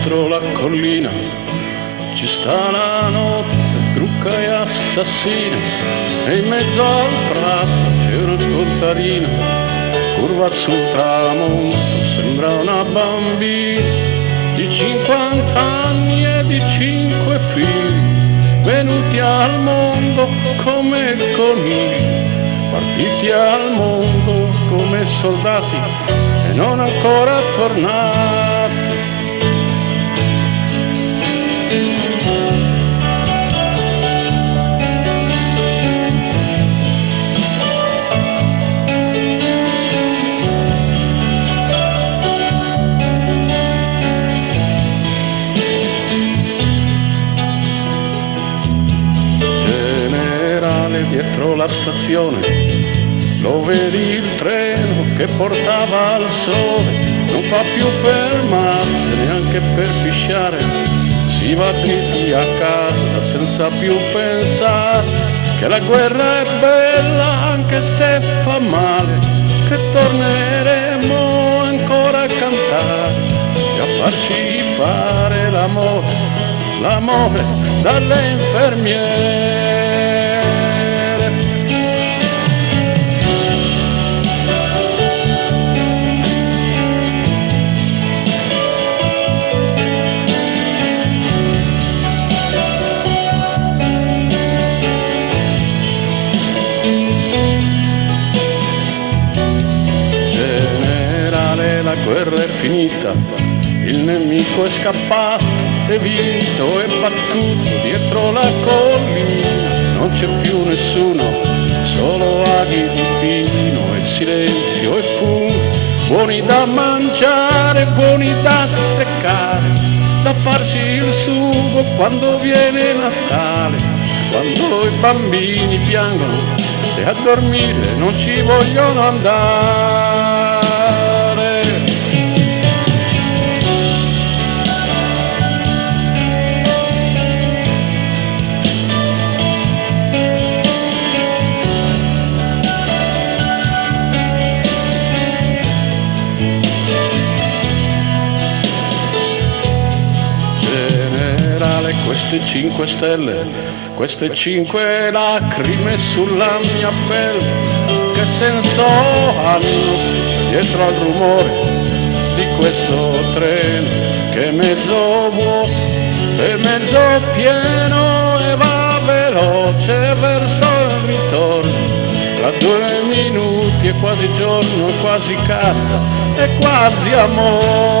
dietro la collina ci sta la notte, drucca e assassina, e in mezzo al prato c'è una contadina, curva sul tramonto, sembra una bambina di 50 anni e di 5 figli, venuti al mondo come conigli, partiti al mondo come soldati e non ancora tornati. Dietro la stazione lo vedi il treno che portava al sole, non fa più fermate neanche per pisciare, si va dritti a casa senza più pensare che la guerra è bella anche se fa male, che torneremo ancora a cantare e a farci fare l'amore, l'amore dalle infermiere. La guerra è finita, il nemico è scappato, è vinto, è battuto dietro la collina, non c'è più nessuno, solo aghi di pino e silenzio e fumo, buoni da mangiare, buoni da seccare, da farsi il sugo quando viene Natale, quando i bambini piangono e a dormire non ci vogliono andare. Queste 5 stelle, queste 5 lacrime sulla mia pelle, che senso hanno dietro al rumore di questo treno che è mezzo vuoto e mezzo pieno e va veloce verso il ritorno, tra 2 minuti è quasi giorno, è quasi casa, è quasi amore.